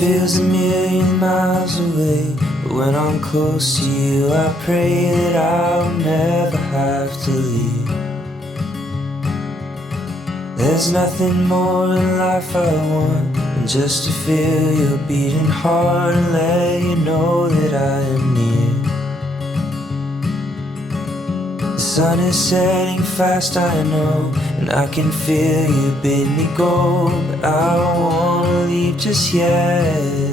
feels a million miles away, but when I'm close to you, I pray that I'll never have to leave. There's nothing more in life I want than just to feel your beating heart and let you know that I am near. The sun is setting fast, I know, and I can feel you bid me go, but I don't wanna leave just yet.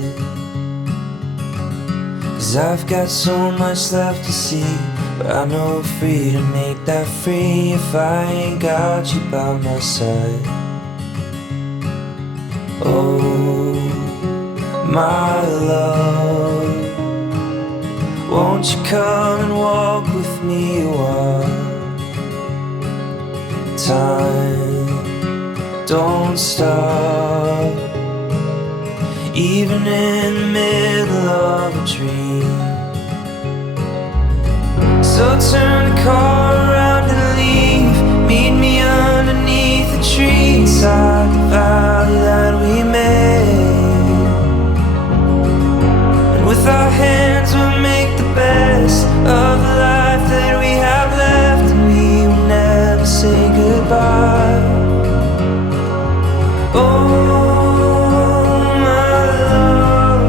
'Cause I've got so much left to see, but I know freedom ain't that free if I ain't got you by my side. Oh, my love, won't you come and walk with me a while? Time don't stop, even in the middle of a dream. So turn the car around and leave. Meet me underneath the tree inside the valley that we made. And with our hands we'll make the best of the life that we have left, and we will never say goodbye. Oh, my love,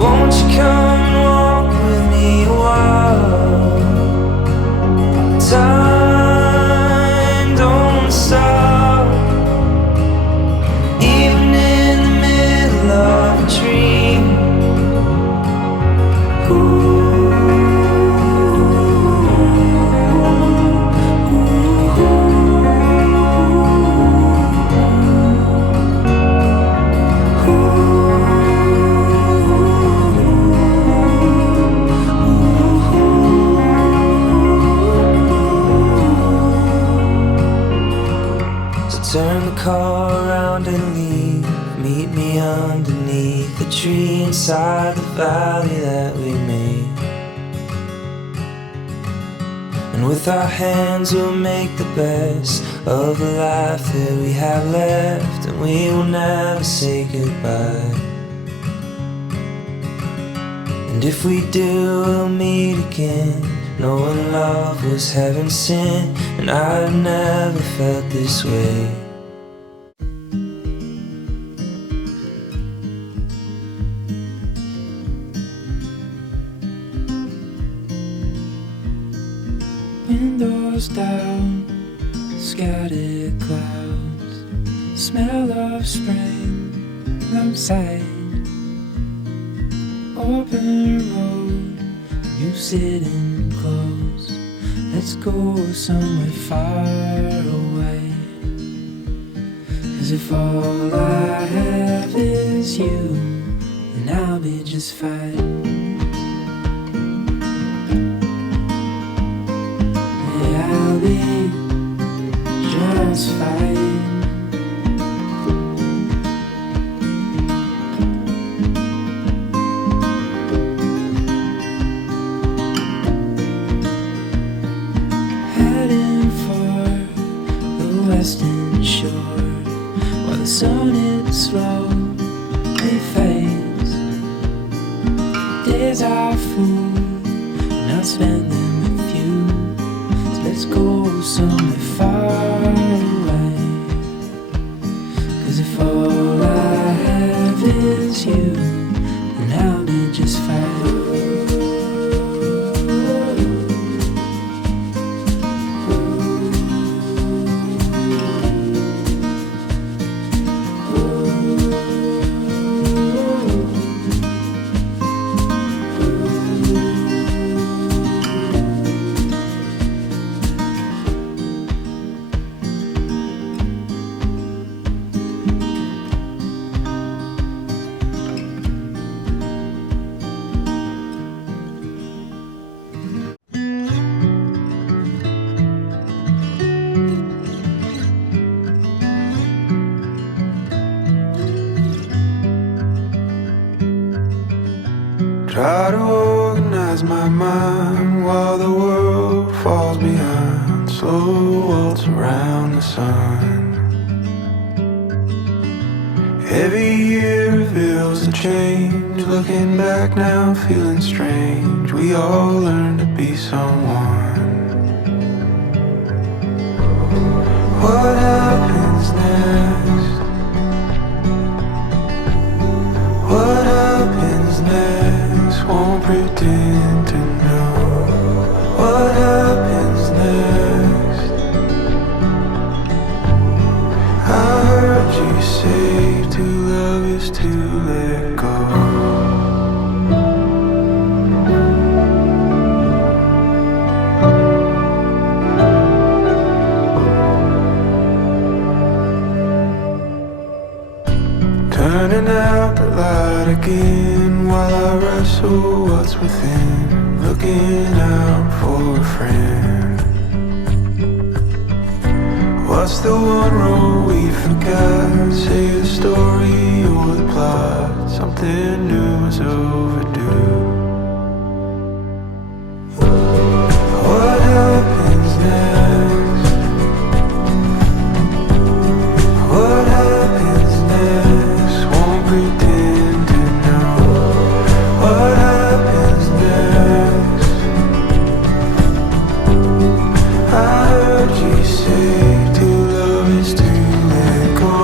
won't you come and walk with me a while? Time don't stop, even in the middle of a dream. Turn the car around and leave. Meet me underneath the tree inside the valley that we made. And with our hands we'll make the best of the life that we have left, and we will never say goodbye. And if we do, we'll meet again, knowing love was heaven sent, and I've never felt this way. Windows down, scattered clouds, smell of spring outside. Open road, you sitting close. Let's go somewhere far away. 'Cause if all I have is you, then I'll be just fine. Yeah, I'll be just fine. Western shore, while the sun it slowly fades. Days are full, and I'll spend them with you. So let's go somewhere far away. 'Cause if all I have is you, then I'll be just fine. Try to organize my mind while the world falls behind. Slow waltz around the sun. Every year reveals a change. Looking back now, feeling strange. We all learn to be someone. What happens next? What happens next? Won't pretend to know. What happens next? I heard you say to love is to let go. Turning out the light again while I wrestle what's within. Looking out for a friend. What's the one rule we forgot? Say the story or the plot. Something new is overdue. What happens next? What happens next? Won't pretend to know. What happens next? I heard you say to love is to let go.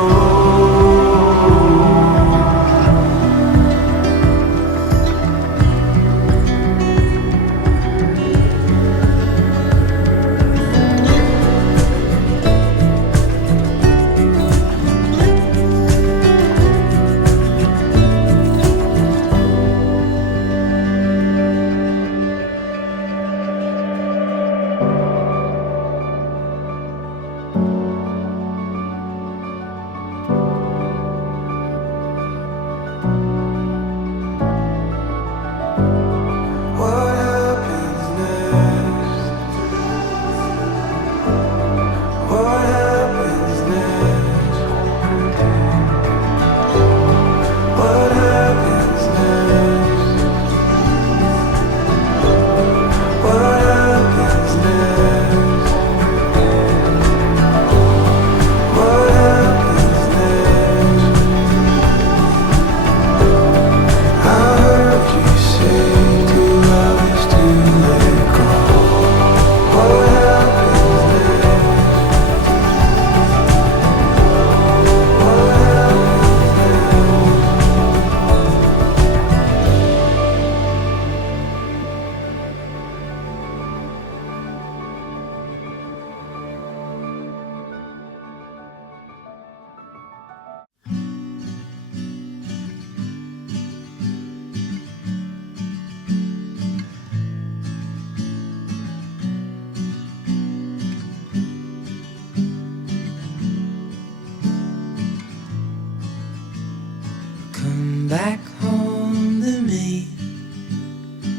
What happens next? What happens next? What happens next? What happens next? What happens next? I heard you say to love is to let go. What happens next? What Come back home to me,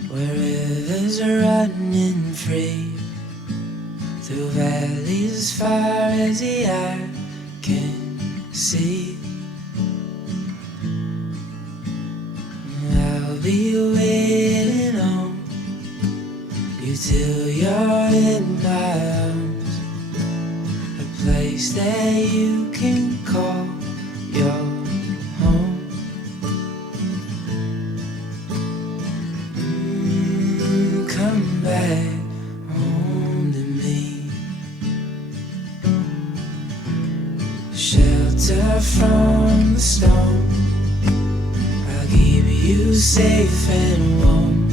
where rivers are running free, through valleys as far as the eye can see. I'll be waiting on you till you're in my arms, a place that you can call your home. Come back home to me. Shelter from the storm, I'll keep you safe and warm.